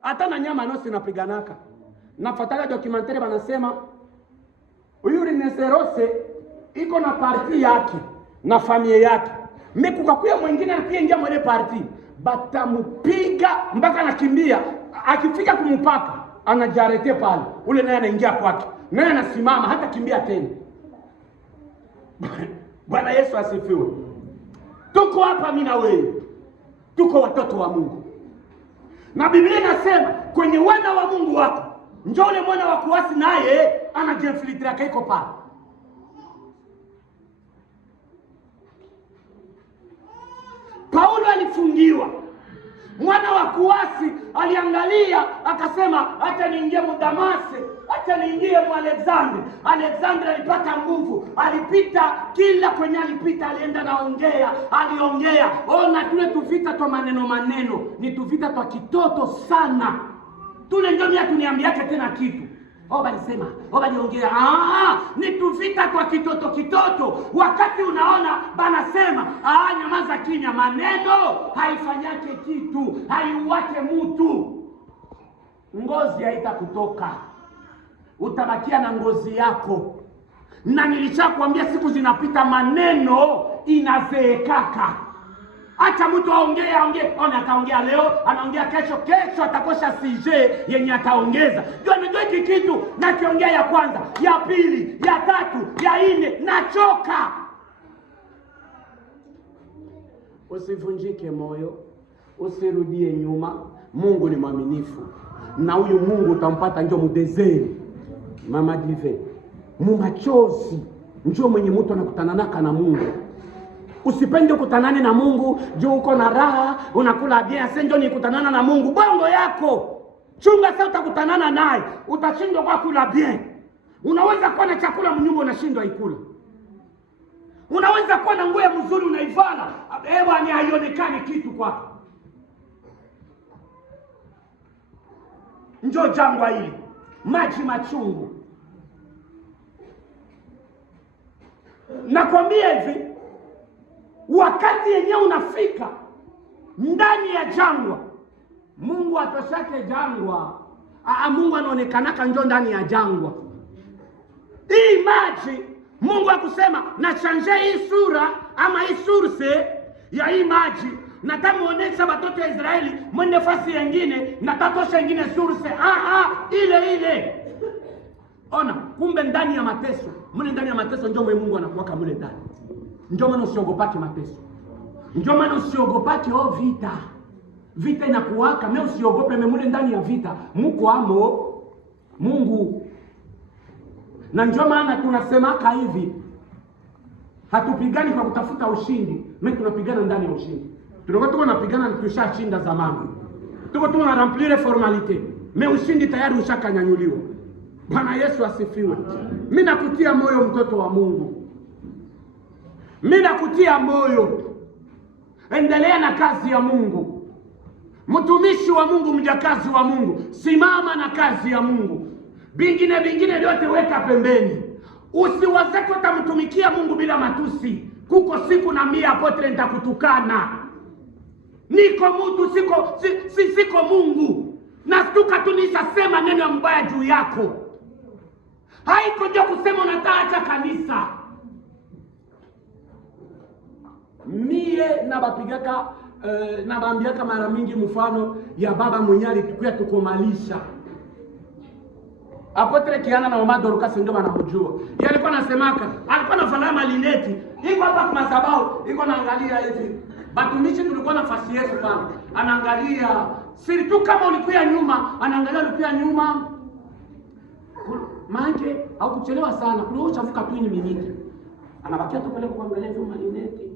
hata na nyama nosi napiganaka. Nafuataka documentary banasema huyu rhinoceros iko na parti yake na familia yake. Mekukakuya mwingine anapiga mwele parti, batamupiga mpaka anakimbia. Akifika kumpaka anajarete pale, ule naye anaingia kwake, naye anasimama hata kimbia tena. Bwana Yesu asifiwe. Tuko hapa mimi na wewe, tuko watoto wa Mungu, na Biblia inasema kwenye wana wa Mungu wako njoo ule mwana wa kuasi, naye anajinfiltrate kaiko pale. Paulo alifungiwa, mwana wa kuasi aliangalia akasema acha niingie Mudamase, acha niingie mu Alexandre. Alexandre alipata nguvu, alipita kila kwenye alipita, alienda naongea, aliongea. Ona tule tuvita twa maneno, ni tuvita twa kitoto sana. Tule ndio mimi atuniambiake tena kitu. Balisema, baliongea. Ni tuvita twa kitoto. Wakati unaona banasema, nyamaza kinya, maneno haifanyake kitu, haiuwake mtu. Ngozi haitakutoka, utabakia na ngozi yako. Na nilishakwambia siku zinapita, maneno inazeekaka. Acha mtu aongee. Ona ataongea leo, anaongea kesho atakosha CJ yenye ataongeza. Ndio hiki kitu na kiongea ya kwanza, ya pili, ya tatu, ya nne, nachoka. Usivunjike moyo, usirudie nyuma. Mungu ni mwaminifu. Na huyu Mungu utampata njoo mudezeri. Mama Dive, mumachozi njoo mwenye mtu anakutana naka na Mungu. Usipende kutanane na Mungu juu uko na raha, unakula bien, sasa ndio nikutanana na Mungu. Bongo yako. Chunga sasa utakutanana naye, utashindwa kwa kula bien. Unaweza kuwa na chakula mnyumba unashindwa ikula. Unaweza kuwa na nguo mzuri unaivala, ni haionekani kitu kwako. Njoo jangwa hili, maji machungu. Nakwambia hivi, wakati yenyewe unafika ndani ya jangwa, Mungu atoshake jangwa. Mungu anaonekanaka njoo ndani ya jangwa. Hii maji, Mungu akusema na chanje hii sura ama hii source ya hii maji, natamuonesha watoto wa Israeli mwende fasi nyingine, natatosha nyingine source. Ile. Ona, kumbe ndani ya mateso, ndani ya mateso njoo Mungu anakuwaka mule ndani. Njoo maana usiogopaki mateso. Njoo maana usiogopaki vita. Vita inakuwaka, mimi usiogope, mule ndani ya vita mko amo Mungu. Na njoo maana tunasemaka hivi, hatupigani kwa kutafuta ushindi, mimi tunapigana ndani ya ushindi. Tuko tunapigana tushashinda zamani. Tuko tuna remplir formalite. Mimi ushindi tayari ushakanyanyuliwa. Bwana Yesu asifiwe. Mimi nakutia moyo mtoto wa Mungu. Mimi nakutia moyo. Endelea na kazi ya Mungu. Mtumishi wa Mungu, mjakazi wa Mungu, simama na kazi ya Mungu. Bingine vyote weka pembeni. Usiwaze utamtumikia Mungu bila matusi. Kuko siku na mia apotre nitakutukana. Niko mtu, siko Mungu. Nastuka tu nisasema neno ya mbaya juu yako. Haiko ndio kusema unataacha kanisa. Mie nabapigaka nabambiaka mara mingi mfano ya baba mwenyali tukuya tukomalisha. Apotre Kiana na Mama Dorcas ndio wanamjua. Yeye alikuwa anasemaka, alikuwa anafanya malineti. Iko hapa kwa madhabahu, iko naangalia hivi. Batumishi tulikuwa na nafasi yetu pale. Anaangalia, siri tu kama ulikuwa nyuma, anaangalia ulikuwa nyuma. Maana au kuchelewa sana, kulio chafuka tu ni minute. Anabakia tu pale kuangalia hizo malineti.